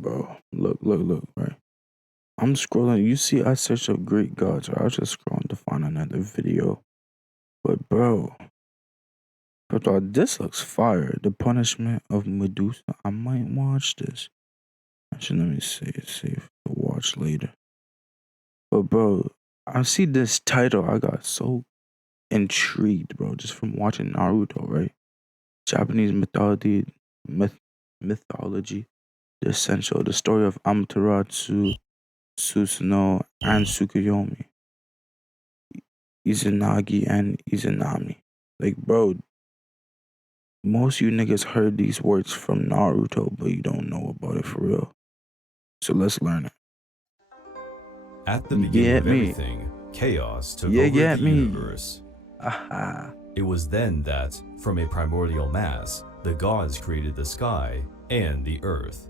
bro. Look, right? I'm scrolling. You see, I searched up Greek gods. Or I was just scrolling to find another video. But, bro, first of all, this looks fire. The punishment of Medusa. I might watch this. Actually, let me see if I watch later. But, bro, I see this title. I got so intrigued, bro, just from watching Naruto, right? Japanese mythology, the essential, the story of Amaterasu, Susanoo, and Tsukuyomi, Izanagi, and Izanami. Like, bro, most of you niggas heard these words from Naruto, but you don't know about it for real. So let's learn it. At the beginning of everything, chaos took over the universe. Aha. It was then that, from a primordial mass, the gods created the sky and the earth.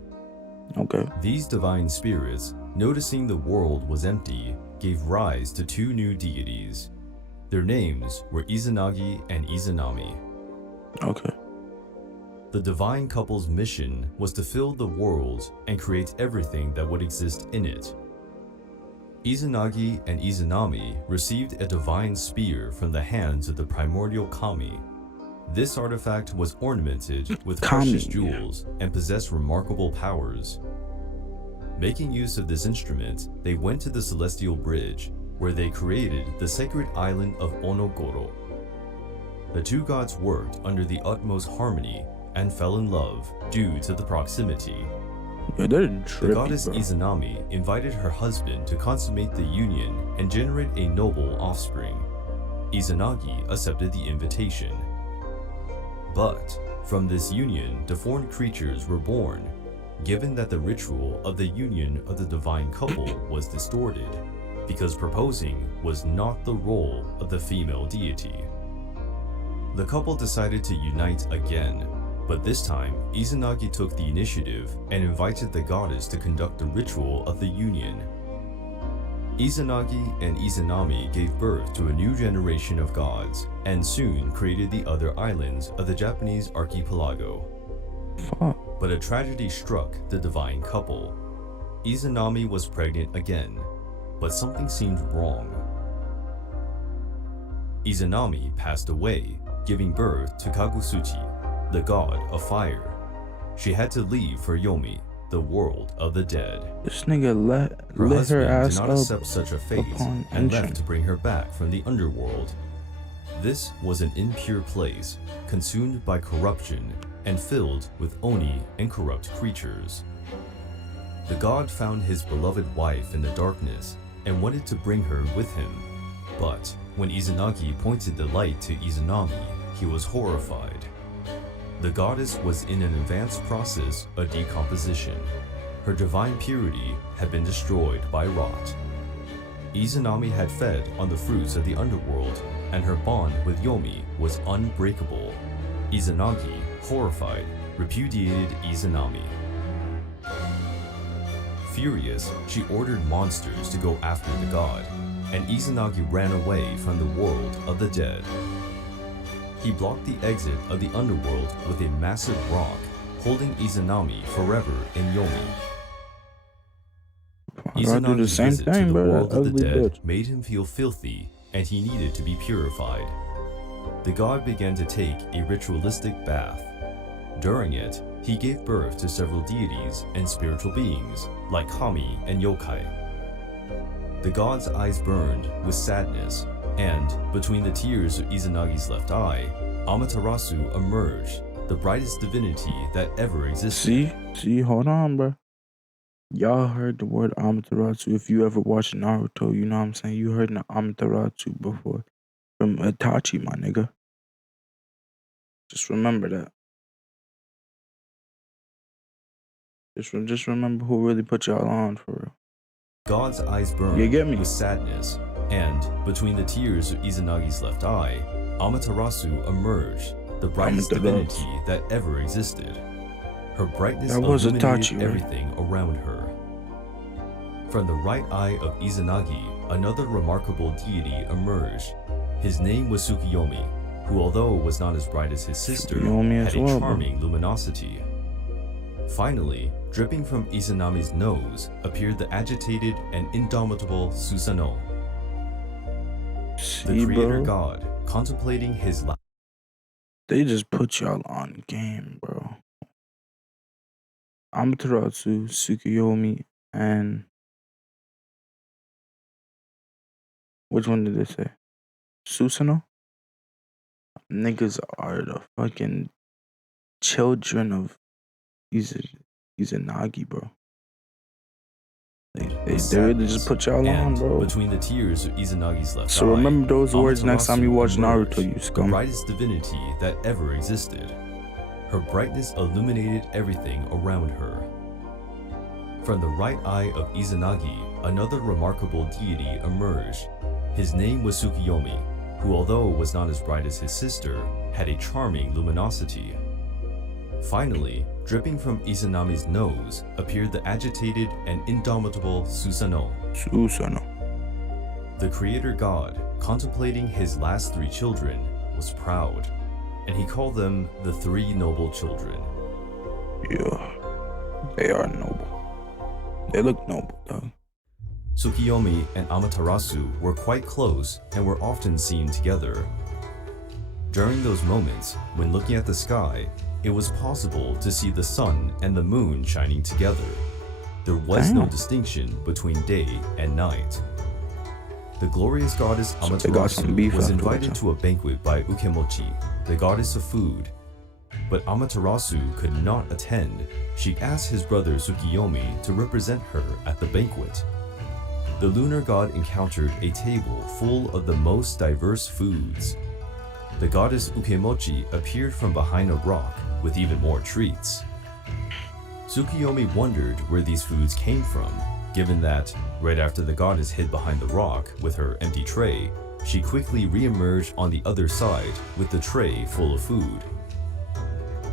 Okay. These divine spirits, noticing the world was empty, gave rise to two new deities. Their names were Izanagi and Izanami. Okay. The divine couple's mission was to fill the world and create everything that would exist in it. Izanagi and Izanami received a divine spear from the hands of the primordial kami. This artifact was ornamented with precious jewels and possessed remarkable powers. Making use of this instrument, they went to the celestial bridge, where they created the sacred island of Onogoro. The two gods worked under the utmost harmony and fell in love due to the proximity. The goddess Izanami invited her husband to consummate the union and generate a noble offspring. Izanagi accepted the invitation. But from this union, deformed creatures were born, given that the ritual of the union of the divine couple was distorted, because proposing was not the role of the female deity. The couple decided to unite again, but this time, Izanagi took the initiative and invited the goddess to conduct the ritual of the union. Izanagi and Izanami gave birth to a new generation of gods, and soon created the other islands of the Japanese archipelago. But a tragedy struck the divine couple. Izanami was pregnant again, but something seemed wrong. Izanami passed away, giving birth to Kagusuchi, the god of fire. She had to leave for Yomi, the world of the dead. This nigga let her ass did not accept such a fate and left to bring her back from the underworld. This was an impure place, consumed by corruption and filled with oni and corrupt creatures. The god found his beloved wife in the darkness and wanted to bring her with him. But when Izanagi pointed the light to Izanami, he was horrified. The goddess was in an advanced process of decomposition. Her divine purity had been destroyed by rot. Izanami had fed on the fruits of the underworld, and her bond with Yomi was unbreakable. Izanagi, horrified, repudiated Izanami. Furious, she ordered monsters to go after the god, and Izanagi ran away from the world of the dead. He blocked the exit of the underworld with a massive rock, holding Izanami forever in Yomi. Izanagi's visit to the world of the dead made him feel filthy, and he needed to be purified. The god began to take a ritualistic bath. During it, he gave birth to several deities and spiritual beings, like kami and yokai. The god's eyes burned with sadness, and between the tears of Izanagi's left eye, Amaterasu emerged, the brightest divinity that ever existed. See, hold on, bro. Y'all heard the word Amaterasu. If you ever watched Naruto, you know what I'm saying? You heard the Amaterasu before. From Itachi, my nigga. Just remember that. Just remember who really put y'all on, for real. God's eyes burned with sadness, and between the tears of Izanagi's left eye, Amaterasu emerged, the brightest divinity that ever existed. Her brightness illuminated everything around her. From the right eye of Izanagi, another remarkable deity emerged. His name was Tsukuyomi, who, although was not as bright as his sister, had a charming luminosity. Finally, dripping from Izanami's nose appeared the agitated and indomitable Susanoo, the See, creator bro? god, contemplating his last. They just put y'all on game, bro. Amaterasu, Tsukuyomi, and which one did they say? Susanoo? Niggas are the fucking children of Izanagi, bro. They really just put y'all on, And bro. between the tears of Izanagi's left So eye, remember those words next time you watch Amaterasu Naruto, you emerged, the scum. brightest divinity that ever existed. Her brightness illuminated everything around her. From the right eye of Izanagi, another remarkable deity emerged. His name was Tsukuyomi, who, although was not as bright as his sister, had a charming luminosity. Finally, dripping from Izanami's nose appeared the agitated and indomitable Susanoo, Susanoo. the creator god, contemplating his last three children, was proud, and he called them the Three Noble Children. Yeah, they are noble. They look noble, dog. Tsukuyomi and Amaterasu were quite close and were often seen together. During those moments, when looking at the sky, it was possible to see the sun and the moon shining together. There was no distinction between day and night. The glorious goddess Amaterasu was invited to a banquet by Ukemochi, the goddess of food. But Amaterasu could not attend. She asked his brother Tsukuyomi to represent her at the banquet. The lunar god encountered a table full of the most diverse foods. The goddess Ukemochi appeared from behind a rock with even more treats. Tsukuyomi wondered where these foods came from, given that, right after the goddess hid behind the rock with her empty tray, she quickly re-emerged on the other side with the tray full of food.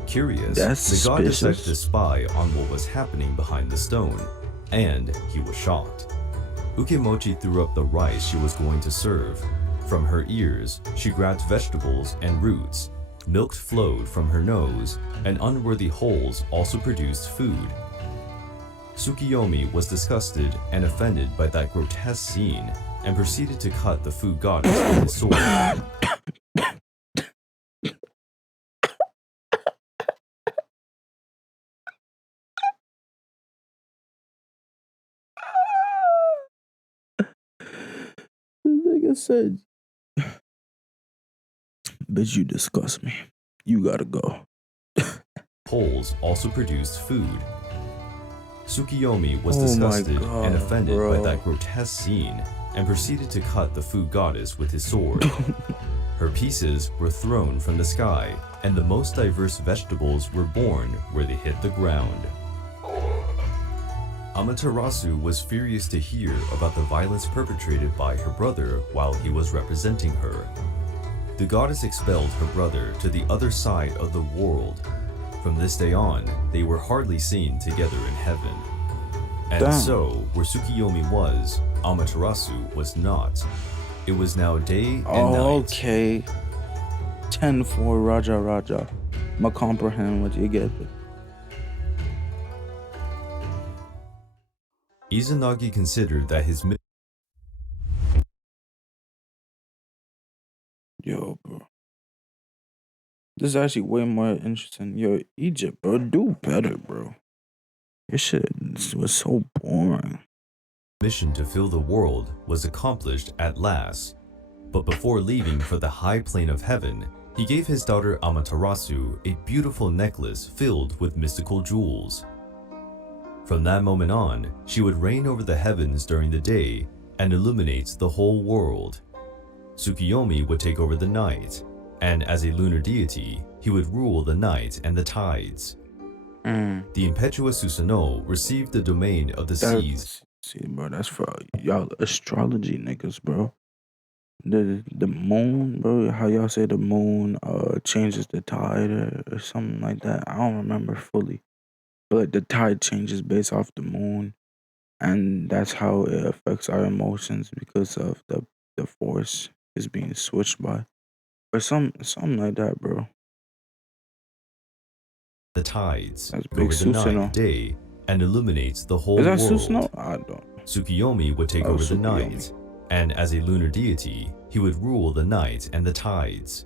Curious, the god decided to spy on what was happening behind the stone, and he was shocked. Ukemochi threw up the rice she was going to serve. From her ears, she grabbed vegetables and roots. Milk flowed from her nose, and unworthy holes also produced food. Tsukuyomi was disgusted and offended by that grotesque scene and proceeded to cut the food goddess with his sword. This nigga said, bitch, you disgust me. You gotta go. Holes also produced food. Tsukuyomi was disgusted and offended by that grotesque scene and proceeded to cut the food goddess with his sword. Her pieces were thrown from the sky, and the most diverse vegetables were born where they hit the ground. Amaterasu was furious to hear about the violence perpetrated by her brother while he was representing her. The goddess expelled her brother to the other side of the world. From this day on, they were hardly seen together in heaven. And so, where Tsukuyomi was, Amaterasu was not. It was now day and night. Okay. 10-4 Raja Raja. I'ma comprehend what you get. Izanagi considered that his Yo, bro. This is actually way more interesting. Yo, Egypt, bro. Do better, bro. Your shit was so boring. mission to fill the world was accomplished at last. But before leaving for the high plane of heaven, he gave his daughter Amaterasu a beautiful necklace filled with mystical jewels. From that moment on, she would reign over the heavens during the day and illuminate the whole world. Tsukuyomi would take over the night, and as a lunar deity, he would rule the night and the tides. The impetuous Susanoo received the domain of the seas. See, bro, that's for y'all astrology niggas, bro. The moon, bro, how y'all say the moon changes the tide or something like that. I don't remember fully. But the tide changes based off the moon. And that's how it affects our emotions because of the force is being switched by. Or something like that, bro. the tides, That's big over the night, Susanoo. day, and illuminates the whole Is that world. Susanoo? I don't. Tsukuyomi would take Oh, over the Tsukuyomi. night, and as a lunar deity, he would rule the night and the tides.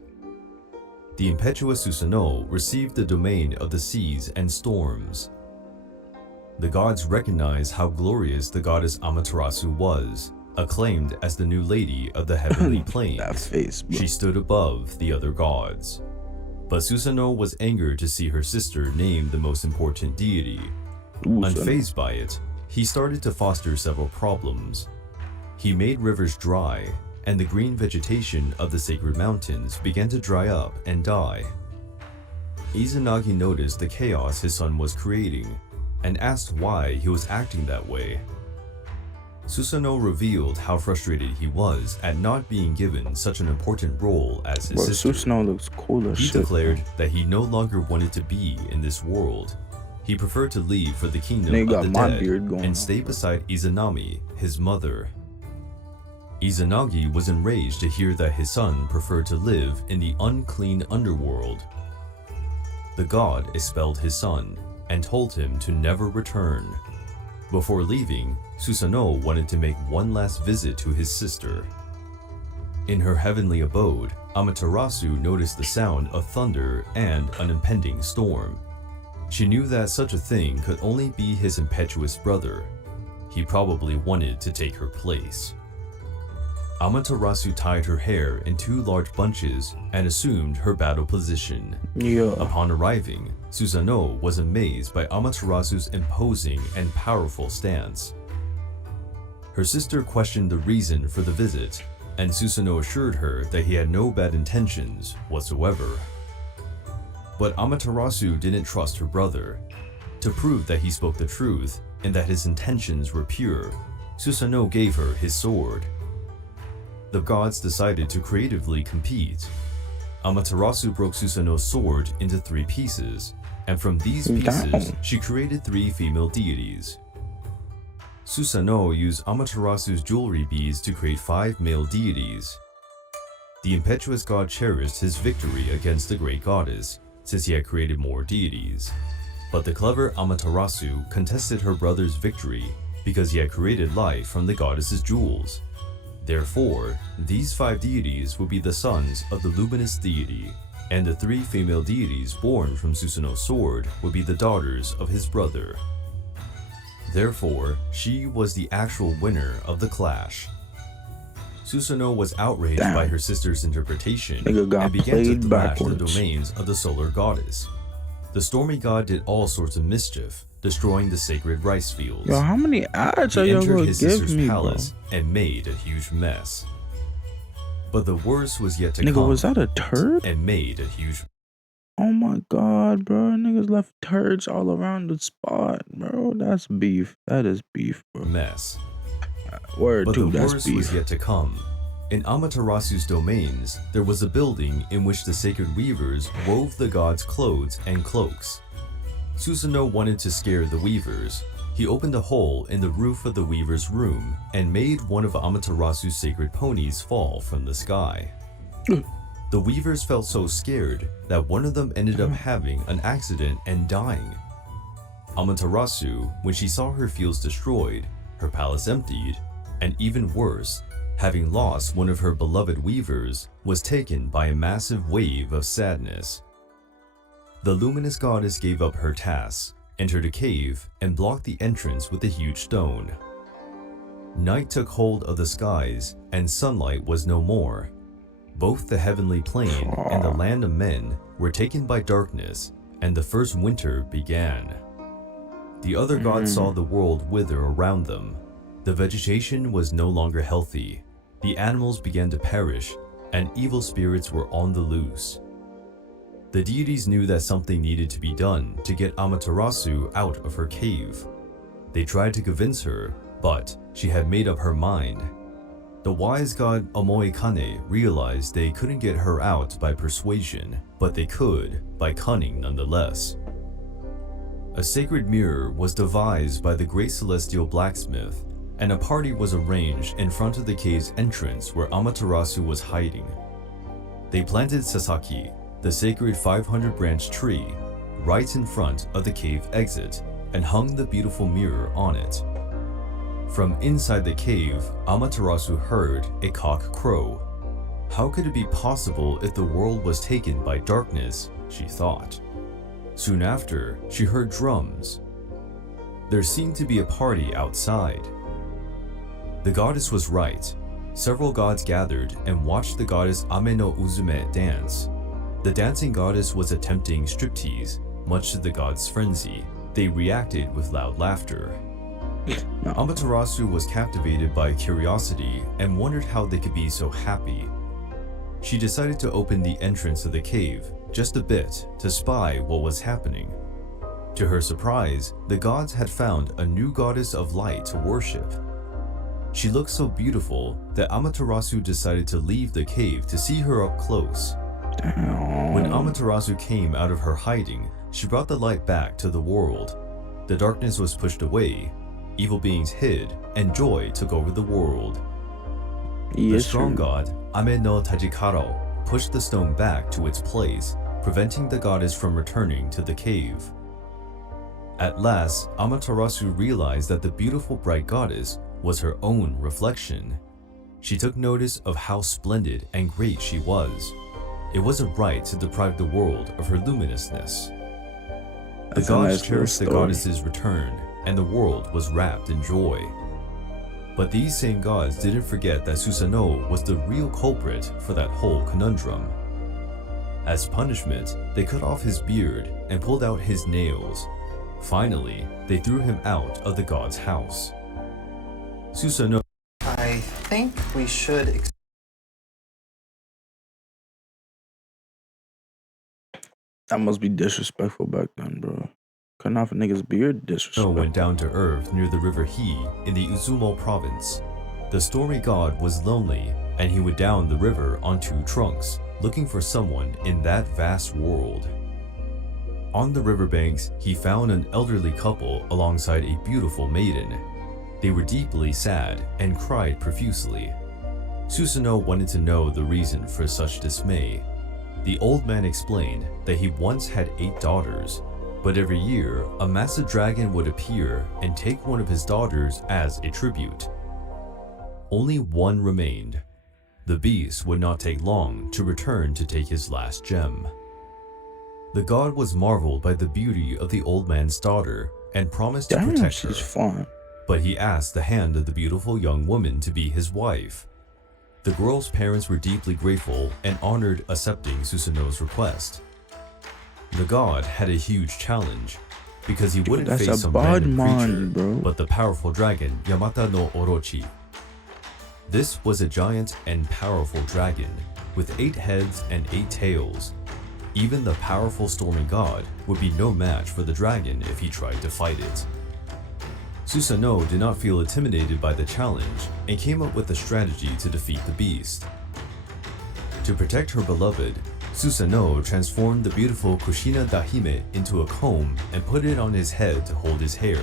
The impetuous Susanoo received the domain of the seas and storms. The gods recognized how glorious the goddess Amaterasu was, acclaimed as the new lady of the heavenly plains. That face, bro. She stood above the other gods. But Susanoo was angered to see her sister named the most important deity. Unfazed by it, he started to foster several problems. He made rivers dry, and the green vegetation of the sacred mountains began to dry up and die. Izanagi noticed the chaos his son was creating, and asked why he was acting that way. Susanoo revealed how frustrated he was at not being given such an important role as his sister. Susanoo looks cool as He shit. declared that he no longer wanted to be in this world. He preferred to leave for the kingdom Nigga of got the my dead beard going on, and stay bro. beside Izanami, his mother. Izanagi was enraged to hear that his son preferred to live in the unclean underworld. The god expelled his son and told him to never return. Before leaving, Susanoo wanted to make one last visit to his sister. In her heavenly abode, Amaterasu noticed the sound of thunder and an impending storm. She knew that such a thing could only be his impetuous brother. He probably wanted to take her place. Amaterasu tied her hair in 2 large bunches and assumed her battle position. Yeah. Upon arriving, Susanoo was amazed by Amaterasu's imposing and powerful stance. Her sister questioned the reason for the visit, and Susanoo assured her that he had no bad intentions whatsoever. But Amaterasu didn't trust her brother. To prove that he spoke the truth and that his intentions were pure, Susanoo gave her his sword. The gods decided to creatively compete. Amaterasu broke Susanoo's sword into 3 pieces, and from these pieces, she created 3 female deities. Susanoo used Amaterasu's jewelry beads to create 5 male deities. The impetuous god cherished his victory against the great goddess, since he had created more deities. But the clever Amaterasu contested her brother's victory because he had created life from the goddess's jewels. Therefore, these 5 deities would be the sons of the luminous deity, and the 3 female deities born from Susanoo's sword would be the daughters of his brother. Therefore, she was the actual winner of the clash. Susanoo was outraged by her sister's interpretation and began to thrash the domains of the solar goddess. The stormy god did all sorts of mischief, destroying the sacred rice fields. Yo, how many ads are He y'all entered gonna his give sister's me, bro? palace and made a huge mess. But the worst was yet to Nigga, come. was that a turd? And made a huge Oh my god, bro. Niggas left turds all around the spot, bro. That's beef. That is beef, bro. mess. Word, But dude, the that's worst beef. was yet to come. In Amaterasu's domains, there was a building in which the sacred weavers wove the gods' clothes and cloaks. Susanoo wanted to scare the weavers. He opened a hole in the roof of the weaver's room and made one of Amaterasu's sacred ponies fall from the sky. The weavers felt so scared that one of them ended up having an accident and dying. Amaterasu, when she saw her fields destroyed, her palace emptied, and even worse, having lost one of her beloved weavers, was taken by a massive wave of sadness. The luminous goddess gave up her tasks, entered a cave, and blocked the entrance with a huge stone. Night took hold of the skies, and sunlight was no more. Both the heavenly plane and the land of men were taken by darkness, and the first winter began. The other gods saw the world wither around them. The vegetation was no longer healthy. The animals began to perish, and evil spirits were on the loose. The deities knew that something needed to be done to get Amaterasu out of her cave. They tried to convince her, but she had made up her mind. The wise god Omoikane realized they couldn't get her out by persuasion, but they could by cunning nonetheless. A sacred mirror was devised by the great celestial blacksmith, and a party was arranged in front of the cave's entrance where Amaterasu was hiding. They planted Sasaki, the sacred 500-branch tree, right in front of the cave exit and hung the beautiful mirror on it. From inside the cave, Amaterasu heard a cock crow. How could it be possible if the world was taken by darkness, she thought. Soon after, she heard drums. There seemed to be a party outside. The goddess was right. Several gods gathered and watched the goddess Ame no Uzume dance. The dancing goddess was attempting striptease, much to the gods' frenzy. They reacted with loud laughter. Amaterasu was captivated by curiosity and wondered how they could be so happy. She decided to open the entrance of the cave just a bit to spy what was happening. To her surprise, the gods had found a new goddess of light to worship. She looked so beautiful that Amaterasu decided to leave the cave to see her up close. When Amaterasu came out of her hiding, she brought the light back to the world. The darkness was pushed away, evil beings hid, and joy took over the world. The strong god, Ame no Tajikaro, pushed the stone back to its place, preventing the goddess from returning to the cave. At last, Amaterasu realized that the beautiful bright goddess was her own reflection. She took notice of how splendid and great she was. It wasn't right to deprive the world of her luminousness. The gods cherished the goddess's return, and the world was wrapped in joy. But these same gods didn't forget that Susanoo was the real culprit for that whole conundrum. As punishment, they cut off his beard and pulled out his nails. Finally, they threw him out of the god's house. Susanoo. I think we should. That must be disrespectful back then, bro. Cutting off a nigga's beard, disrespectful. Went down to earth near the river He in the Izumo province. The stormy god was lonely, and he went down the river on two trunks, looking for someone in that vast world. On the riverbanks, he found an elderly couple alongside a beautiful maiden. They were deeply sad and cried profusely. Susanoo wanted to know the reason for such dismay. The old man explained that he once had 8 daughters, but every year a massive dragon would appear and take one of his daughters as a tribute. Only one remained. The beast would not take long to return to take his last gem. The god was marveled by the beauty of the old man's daughter and promised to protect her. Fine. But he asked the hand of the beautiful young woman to be his wife. The girl's parents were deeply grateful and honored accepting Susanoo's request. The god had a huge challenge, because he wouldn't face some random creature, but the powerful dragon Yamata no Orochi. This was a giant and powerful dragon, with 8 heads and 8 tails. Even the powerful stormy god would be no match for the dragon if he tried to fight it. Susanoo did not feel intimidated by the challenge and came up with a strategy to defeat the beast. To protect her beloved, Susanoo transformed the beautiful Kushina Dahime into a comb and put it on his head to hold his hair.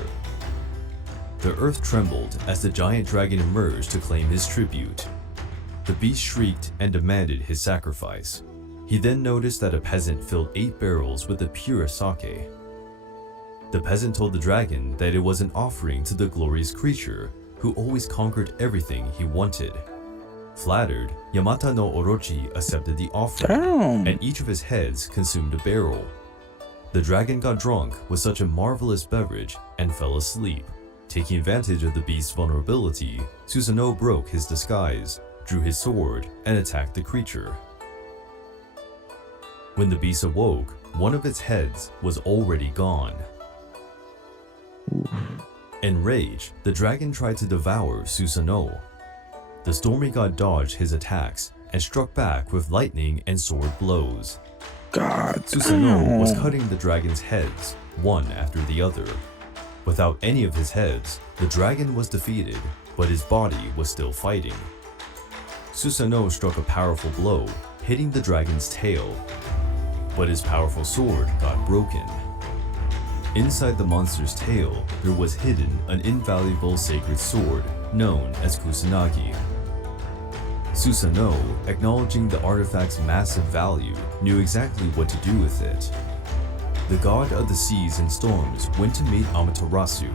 The earth trembled as the giant dragon emerged to claim his tribute. The beast shrieked and demanded his sacrifice. He then noticed that a peasant filled 8 barrels with the pure sake. The peasant told the dragon that it was an offering to the glorious creature who always conquered everything he wanted. Flattered, Yamata no Orochi accepted the offering, and each of his heads consumed a barrel. The dragon got drunk with such a marvelous beverage and fell asleep. Taking advantage of the beast's vulnerability, Susanoo broke his disguise, drew his sword, and attacked the creature. When the beast awoke, one of its heads was already gone. Enraged, the dragon tried to devour Susanoo. The stormy god dodged his attacks and struck back with lightning and sword blows. Susanoo was cutting the dragon's heads, one after the other. Without any of his heads, the dragon was defeated, but his body was still fighting. Susanoo struck a powerful blow, hitting the dragon's tail, but his powerful sword got broken. Inside the monster's tail, there was hidden an invaluable sacred sword known as Kusanagi. Susanoo, acknowledging the artifact's massive value, knew exactly what to do with it. the god of the seas and storms went to meet Amaterasu.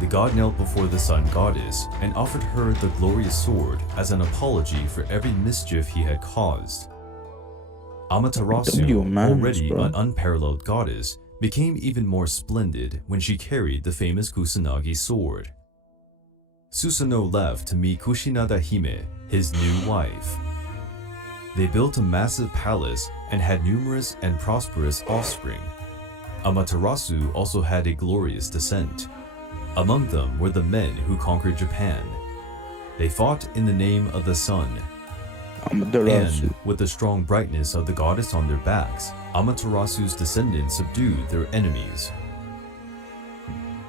The god knelt before the sun goddess and offered her the glorious sword as an apology for every mischief he had caused. Amaterasu, already an unparalleled goddess, became even more splendid when she carried the famous Kusanagi sword. Susanoo left to meet Kushinada Hime, his new wife. They built a massive palace and had numerous and prosperous offspring. Amaterasu also had a glorious descent. Among them were the men who conquered Japan. They fought in the name of the sun. And with the strong brightness of the goddess on their backs, Amaterasu's descendants subdued their enemies.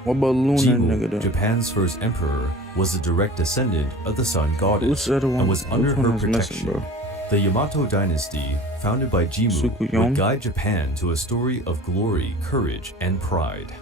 What about Jimmu, Japan's first emperor, was a direct descendant of the sun goddess and was under her protection. The Yamato dynasty, founded by Jimmu, would guide Japan to a story of glory, courage, and pride.